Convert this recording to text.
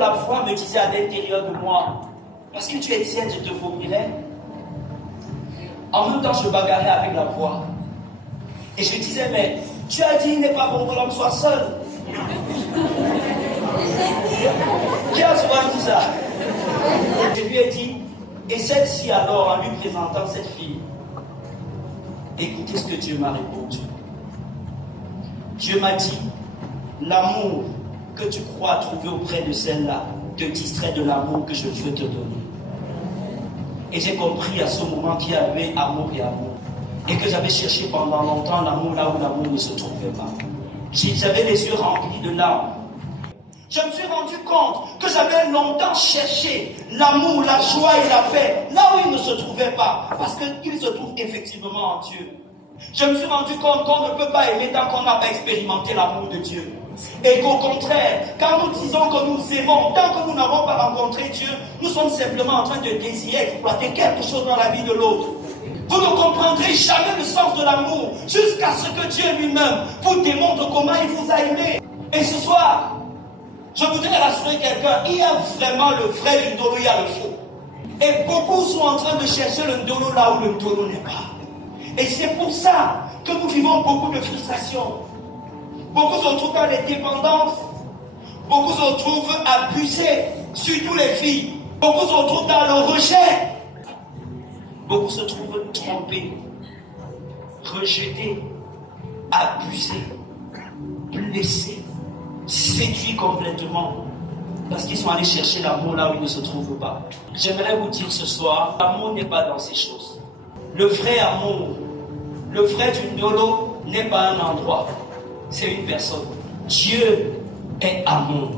la foi me disait à l'intérieur de moi, parce que tu es tiède, je te vomirais. En même temps, je bagarrais avec la voix. Et je disais, mais tu as dit, il n'est pas bon que l'homme soit seul. Qui a souvent dit ça? Je lui ai dit, et celle-ci alors, en lui présentant cette fille, écoutez ce que Dieu m'a répondu. Dieu m'a dit, l'amour que tu crois trouver auprès de celle-là te distrait de l'amour que je veux te donner. Et j'ai compris à ce moment qu'il y avait amour et amour. Et que j'avais cherché pendant longtemps l'amour là où l'amour ne se trouvait pas. J'avais les yeux remplis de larmes. Je me suis rendu compte que j'avais longtemps cherché l'amour, la joie et la paix là où il ne se trouvait pas. Parce qu'il se trouve effectivement en Dieu. Je me suis rendu compte qu'on ne peut pas aimer tant qu'on n'a pas expérimenté l'amour de Dieu. Et qu'au contraire, quand nous disons que nous aimons, tant que nous n'avons pas rencontré Dieu, nous sommes simplement en train de désirer exploiter quelque chose dans la vie de l'autre. Vous ne comprendrez jamais le sens de l'amour jusqu'à ce que Dieu lui-même vous démontre comment il vous a aimé. Et ce soir, je voudrais rassurer quelqu'un, il y a vraiment le vrai Ndolo, il y a le faux. Et beaucoup sont en train de chercher le Ndolo là où le Ndolo n'est pas. Et c'est pour ça que nous vivons beaucoup de frustration. Beaucoup se retrouvent dans les dépendances. Beaucoup se retrouvent abusés, surtout les filles. Beaucoup se retrouvent dans le rejet. Beaucoup se trouvent trompés, rejetés, abusés, blessés, séduits complètement. Parce qu'ils sont allés chercher l'amour là où il ne se trouve pas. J'aimerais vous dire ce soir, l'amour n'est pas dans ces choses. Le vrai amour, le vrai Ndolo n'est pas un endroit, c'est une personne. Dieu est amour.